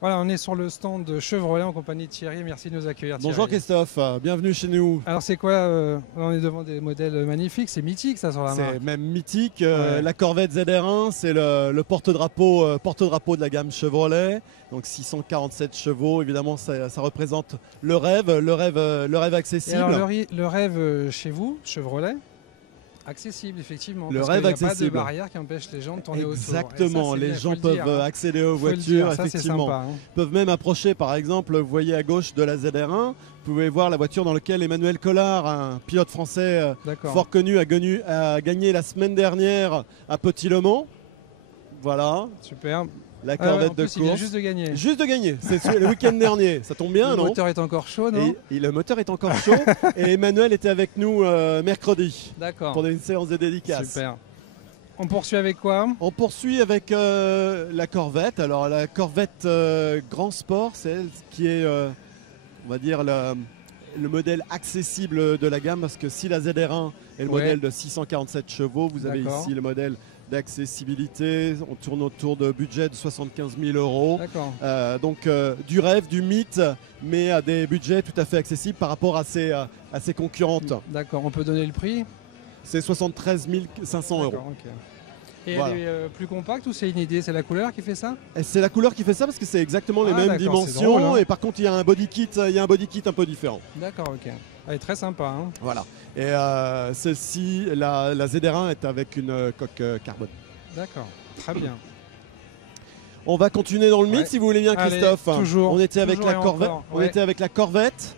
Voilà, on est sur le stand de Chevrolet en compagnie de Thierry. Merci de nous accueillir, Thierry. Bonjour Christophe, bienvenue chez nous. Alors c'est quoi on est devant des modèles magnifiques, c'est mythique ça sur la marque. C'est même mythique. Ouais. La Corvette ZR1, c'est le porte-drapeau de la gamme Chevrolet. Donc 647 chevaux, évidemment, ça représente le rêve Et accessible. alors le rêve chez vous, Chevrolet, accessible effectivement. Le parce rêve qu'il n'y a pas de accessible. barrière qui empêche les gens de tourner autour. Exactement, Et ça, les bien, gens faut le dire, peuvent hein. accéder aux Faut le voitures, dire, ça, c'est effectivement. sympa, hein. Peuvent même approcher, par exemple, vous voyez à gauche de la ZR1, vous pouvez voir la voiture dans laquelle Emmanuel Collard, un pilote français D'accord. fort connu, a gagné la semaine dernière à Petit-Le-Mans. Voilà, Super. la En Corvette de plus, il vient course. juste de gagner. Juste de gagner, c'est le week-end dernier, ça tombe bien, Le non? moteur est encore chaud, non? Et le moteur est encore chaud et Emmanuel était avec nous mercredi D'accord. pour une séance de dédicace. Super. On poursuit avec quoi? On poursuit avec la Corvette. Alors la Corvette Grand Sport, c'est elle qui est, on va dire, le modèle accessible de la gamme, parce que si la ZR1 est le Ouais. modèle de 647 chevaux, vous avez D'accord. ici le modèle d'accessibilité. On tourne autour de budget de 75 000 euros. D'accord. Donc du rêve, du mythe, mais à des budgets tout à fait accessibles par rapport à ses concurrentes. D'accord. On peut donner le prix? C'est 73 500 euros. D'accord, ok. Et Voilà. elle est plus compacte ou c'est une idée? C'est la couleur qui fait ça? Et c'est la couleur qui fait ça, parce que c'est exactement les Ah, mêmes d'accord, c'est dimensions. drôle, hein. Et par contre, il y a un body kit un peu différent. D'accord, ok. Elle est très sympa, hein. Voilà. Et celle-ci, la ZR1 est avec une coque carbone. D'accord, très bien. On va continuer dans le mythe, Ouais. si vous voulez bien, Allez, Christophe. toujours, On était avec toujours la et Corvette. encore, On ouais. était avec la Corvette.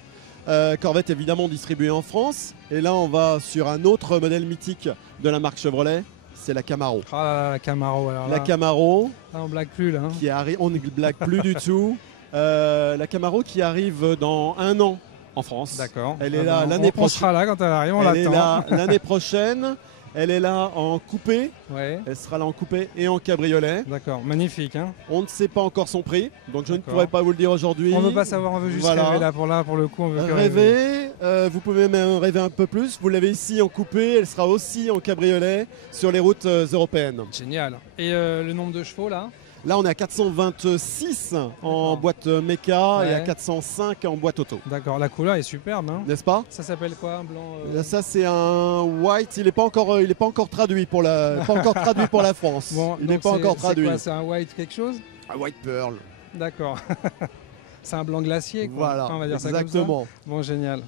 Corvette évidemment distribuée en France. Et là, on va sur un autre modèle mythique de la marque Chevrolet. C'est la Camaro. Ah là là, la Camaro, alors La là, Camaro là, on blague plus là, hein. qui arrive, on ne blague plus du tout. La Camaro qui arrive dans 1 an en France. D'accord. Elle est Ah là ben, l'année on prochaine. sera là quand elle arrive, on Elle est l'attend. là l'année prochaine. Elle est là en coupé. Ouais, Elle sera là en coupé et en cabriolet. d'accord, magnifique, hein. On ne sait pas encore son prix, donc je ne D'accord. pourrais pas vous le dire aujourd'hui. On veut pas savoir, on veut juste Voilà. rêver là pour le coup, on veut que rêver. Rêver, vous pouvez même rêver un peu plus. Vous l'avez ici en coupé, elle sera aussi en cabriolet sur les routes européennes. Génial. Et le nombre de chevaux là? Là, on est à 426 en D'accord. boîte méca Ouais. et à 405 en boîte auto. D'accord, la couleur est superbe, hein. N'est-ce pas? Ça s'appelle quoi, un blanc Là, ça, c'est un white. Il n'est pas encore traduit pour la France. Bon, il n'est donc pas encore c'est traduit. quoi, c'est un white quelque chose? Un white pearl. D'accord. C'est un blanc glacier, quoi. Voilà, On va dire ça comme ça. exactement. Bon, génial.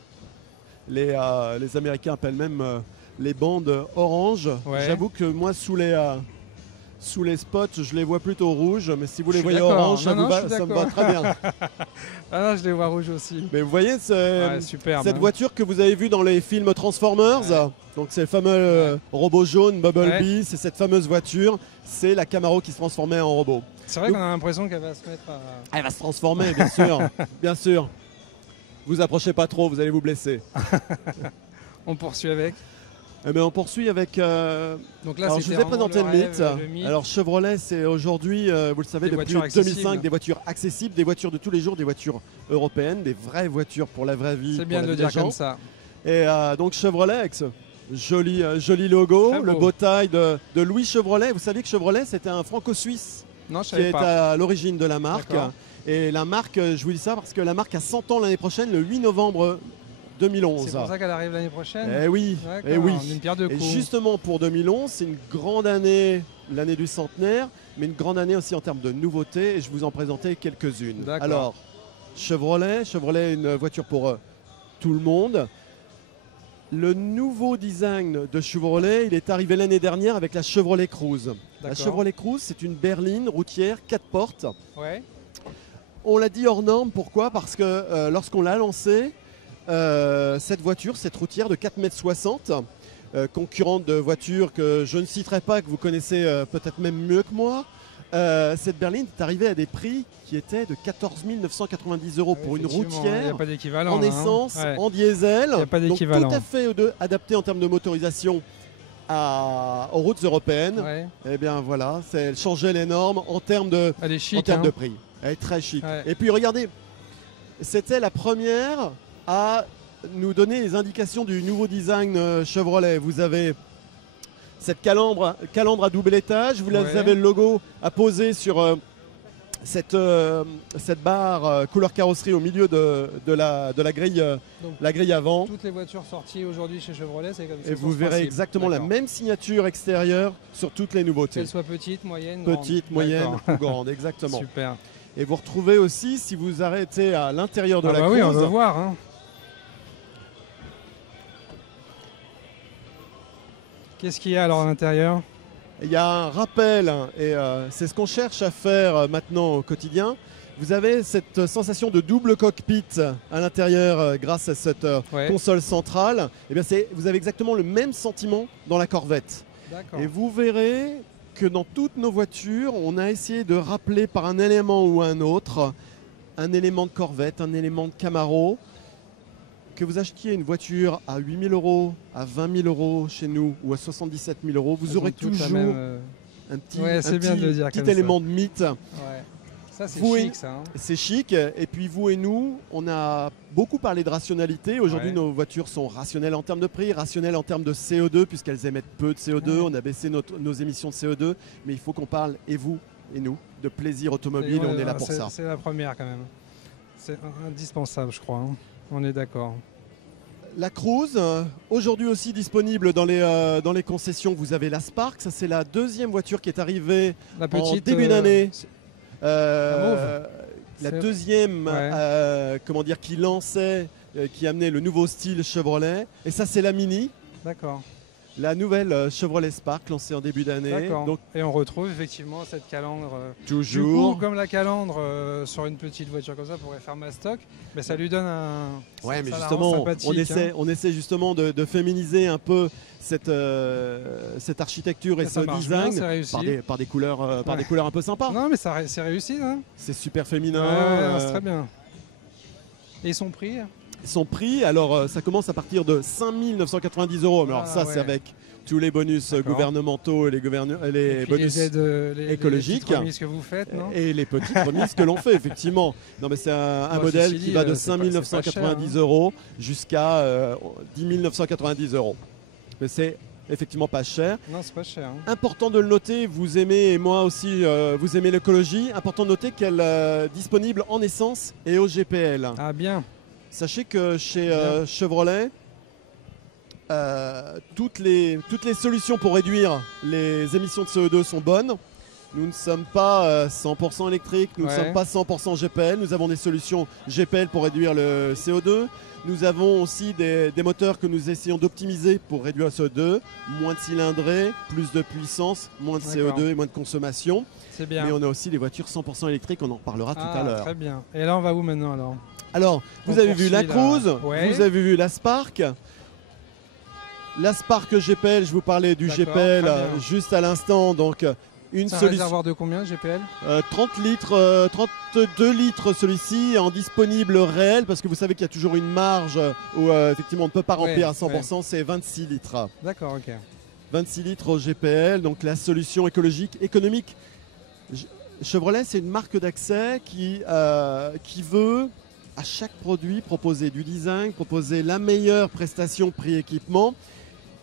Les Américains appellent même les bandes orange. Ouais. J'avoue que moi, sous les spots, je les vois plutôt rouges, mais si vous Je les suis voyez d'accord. orange, Non, non, je suis ça me d'accord. va très bien. Ah non, je les vois rouges aussi. Mais vous voyez, Ouais, superbe. cette hein. voiture que vous avez vue dans les films Transformers, Ouais. donc c'est le fameux robot jaune, Bumblebee, c'est cette fameuse voiture, c'est la Camaro qui se transformait en robot. C'est vrai qu'on a l'impression qu'elle va se mettre à... Elle va se transformer, bien sûr, bien sûr. Vous approchez pas trop, vous allez vous blesser. On poursuit avec. Eh bien, on poursuit avec... Donc là, alors, je c'était vous ai vraiment présenté le rêve, mythe. le mythe. Alors Chevrolet, c'est aujourd'hui, vous le savez, Des depuis voitures 2005, accessibles. des voitures accessibles, des voitures de tous les jours, des voitures européennes, des vraies voitures pour la vraie vie. C'est bien pour de la le vie dire des comme gens. ça. Et donc Chevrolet avec ce joli logo, Très beau. le beau taille de Louis Chevrolet. Vous savez que Chevrolet, c'était un franco-suisse Non, je qui savais est pas. à l'origine de la marque. D'accord. Et la marque, je vous dis ça parce que la marque a 100 ans l'année prochaine, le 8 novembre 2011. C'est pour ça qu'elle arrive l'année prochaine. Eh oui, D'accord, eh oui. Une pierre de Et coups. justement pour 2011, c'est une grande année, l'année du centenaire, mais une grande année aussi en termes de nouveautés, et je vous en présentais quelques-unes. D'accord. Alors, Chevrolet est une voiture pour tout le monde. Le nouveau design de Chevrolet, il est arrivé l'année dernière avec la Chevrolet Cruze. La D'accord. Chevrolet Cruze, c'est une berline routière 4 portes. Ouais. On l'a dit hors norme, pourquoi? Parce que lorsqu'on l'a lancée, cette voiture, cette routière de 4,60 m, concurrente de voitures que je ne citerai pas, que vous connaissez peut-être même mieux que moi, cette berline est arrivée à des prix qui étaient de 14 990 euros pour une Effectivement, Il n'y a routière, pas d'équivalent. en là, hein. essence, Ouais. en diesel, Il y a pas donc d'équivalent. tout à fait adapté en termes de motorisation aux routes européennes. Ouais. Et bien voilà, elle changeait les normes en termes de, Elle est en chic. termes hein. de prix. Elle est très chic. Ouais. Et puis regardez, c'était la première à nous donner les indications du nouveau design Chevrolet. Vous avez cette calandre à double étage, vous Ouais. avez le logo à poser sur cette barre couleur carrosserie au milieu de la grille, Donc, la grille avant. toutes les voitures sorties aujourd'hui chez Chevrolet, c'est comme ça. Et vous verrez exactement la même signature extérieure sur toutes les nouveautés. Qu'elle soit petite, moyenne, Petite, grande. moyenne D'accord. ou grande, exactement. Super. Et vous retrouvez aussi, si vous arrêtez à l'intérieur de Ah la bah cruise, oui, on veut voir. Hein. Qu'est-ce qu'il y a alors à l'intérieur? il y a un rappel, et c'est ce qu'on cherche à faire maintenant au quotidien. Vous avez cette sensation de double cockpit à l'intérieur grâce à cette Ouais. console centrale. Et bien vous avez exactement le même sentiment dans la Corvette. D'accord. Et vous verrez que dans toutes nos voitures, on a essayé de rappeler par un élément ou un autre, un élément de Corvette, un élément de Camaro. Que vous achetiez une voiture à 8 000 €, à 20 000 € chez nous ou à 77 000 €, vous Elles aurez ont toutes la toujours même, un petit, Ouais, c'est bien de le dire petit comme ça. élément de mythe. ouais. Ça, c'est Vous et- chic, ça. Hein. C'est chic. Et puis vous et nous, on a beaucoup parlé de rationalité. Aujourd'hui, Ouais. nos voitures sont rationnelles en termes de prix, rationnelles en termes de CO2, puisqu'elles émettent peu de CO2. Ouais. On a baissé nos émissions de CO2. Mais il faut qu'on parle, et vous et nous, de plaisir automobile. Et On est là pour c'est- ça. C'est la première quand même. C'est indispensable, je crois. Hein. On est d'accord. La Cruise, aujourd'hui aussi disponible dans les concessions. Vous avez la Spark. Ça, c'est la deuxième voiture qui est arrivée La petite. début d'année. C'est- La C'est- deuxième, Ouais. qui lançait, qui amenait le nouveau style Chevrolet. Et ça, c'est la Mini, D'accord. la nouvelle Chevrolet Spark lancée en début d'année. D'accord. Donc Et on retrouve effectivement cette calandre. Du toujours. coup, comme la calandre sur une petite voiture comme ça pourrait faire mastoc, mais ça lui donne un. Ouais, mais ça la rend justement, sympathique, on essaie justement de féminiser un peu cette architecture et Ça ce marche bien, design c'est réussi. par des couleurs, par Ouais. des couleurs un peu sympas. Non, mais c'est réussi. Hein. C'est super féminin. Ouais, c'est très bien. Et son prix? Son prix, alors ça commence à partir de 5 990 €. Mais alors Ah, ça, ouais. c'est avec tous les bonus D'accord. gouvernementaux et les Et puis bonus les aides, les écologiques. petites remises que vous faites, non? et les petites remises que l'on fait, effectivement. Non, mais c'est un Bon, modèle ceci qui dit, va de c'est 5 pas- c'est pas 990 cher, € jusqu'à 10 990 €. Mais c'est effectivement pas cher. Non, c'est pas cher. Hein. Important de le noter, vous aimez, et moi aussi, vous aimez l'écologie. Important de noter qu'elle est disponible en essence et au GPL. Ah, bien. Sachez que chez Bien. Chevrolet, toutes les solutions pour réduire les émissions de CO2 sont bonnes. Nous ne sommes pas 100% électriques, nous ne Ouais. sommes pas 100% GPL. Nous avons des solutions GPL pour réduire le CO2. Nous avons aussi des moteurs que nous essayons d'optimiser pour réduire le CO2. Moins de cylindrée, plus de puissance, moins de D'accord. CO2 et moins de consommation. C'est bien. Mais on a aussi des voitures 100% électriques, on en reparlera tout à l'heure. Très bien. Et là, on va où maintenant alors? Alors, vous On avez vu la poursuit la- Cruise, Ouais. vous avez vu la Spark. La Spark GPL, je vous parlais du D'accord, GPL très bien. juste à l'instant. Donc, une C'est un solution. réservoir de combien, GPL? 30 litres, 32 litres celui-ci en disponible réel parce que vous savez qu'il y a toujours une marge où effectivement on ne peut pas Ouais, remplir à 100%, c'est 26 litres. D'accord, ok. 26 litres au GPL, donc la solution écologique, économique. Chevrolet, c'est une marque d'accès qui veut à chaque produit proposer du design, proposer la meilleure prestation prix-équipement.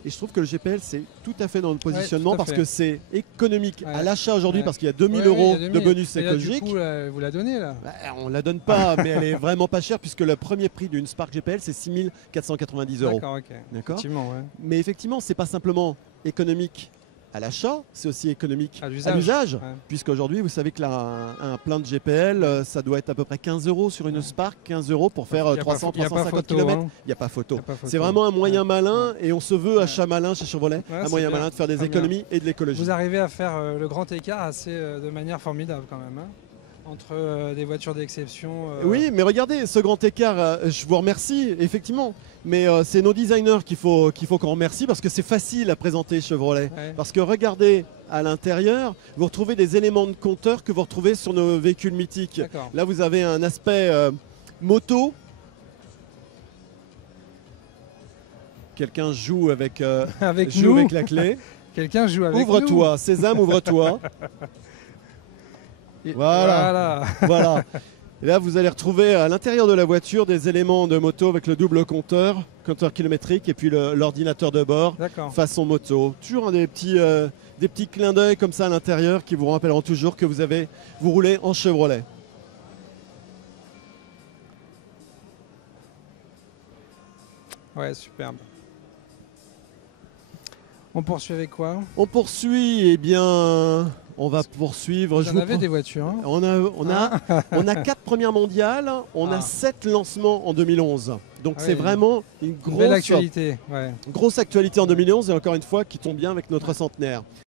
Et je trouve que le GPL, c'est tout à fait dans le positionnement tout à parce fait. que c'est économique Ouais. à l'achat aujourd'hui Ouais. parce qu'il y a 2000 Ouais, ouais, € il y a de 2000. bonus Et là, écologique. Du coup, là, vous la donnez là? Bah, on ne la donne pas, mais elle est vraiment pas chère puisque le premier prix d'une Spark GPL, c'est 6 490 €. D'accord, ok. D'accord. Effectivement, ouais. Mais effectivement, c'est pas simplement économique à l'achat, c'est aussi économique À à l'usage. l'usage. Ouais. Puisqu'aujourd'hui, vous savez que là, un plein de GPL, ça doit être à peu près 15 € sur une Spark, 15 € pour faire Il y a pas 300, pho- il y a pas 350 photo, km. hein. Il n'y a pas photo. Il y a pas photo. C'est vraiment un moyen Ouais. malin et on se veut Ouais. achat malin chez Chevrolet, Ouais, un c'est moyen bien. malin de faire des Très bien. économies et de l'écologie. Vous arrivez à faire le grand écart assez de manière formidable quand même, hein, entre des voitures d'exception. Oui, mais regardez, ce grand écart, je vous remercie, effectivement. Mais c'est nos designers qu'il faut qu'on remercie parce que c'est facile à présenter Chevrolet. Ouais. Parce que regardez à l'intérieur, vous retrouvez des éléments de compteur que vous retrouvez sur nos véhicules mythiques. D'accord. Là, vous avez un aspect moto. Quelqu'un joue avec, Avec joue nous, avec la clé. quelqu'un joue avec nous. Ouvre-toi, Sésame, ouvre-toi. Et Voilà. voilà. Voilà. Et là, vous allez retrouver à l'intérieur de la voiture des éléments de moto avec le double compteur kilométrique et puis l'ordinateur de bord D'accord. façon moto. Toujours des petits clins d'œil comme ça à l'intérieur qui vous rappelleront toujours que vous roulez en Chevrolet. Ouais, superbe. On poursuit avec quoi? On poursuit, eh bien, on va poursuivre. Vous en avez des voitures, hein? On a 4 premières mondiales, on a 7 lancements en 2011. Donc Ah c'est oui, vraiment une belle actualité. Ouais. grosse actualité en 2011 et encore une fois qui tombe bien avec notre centenaire.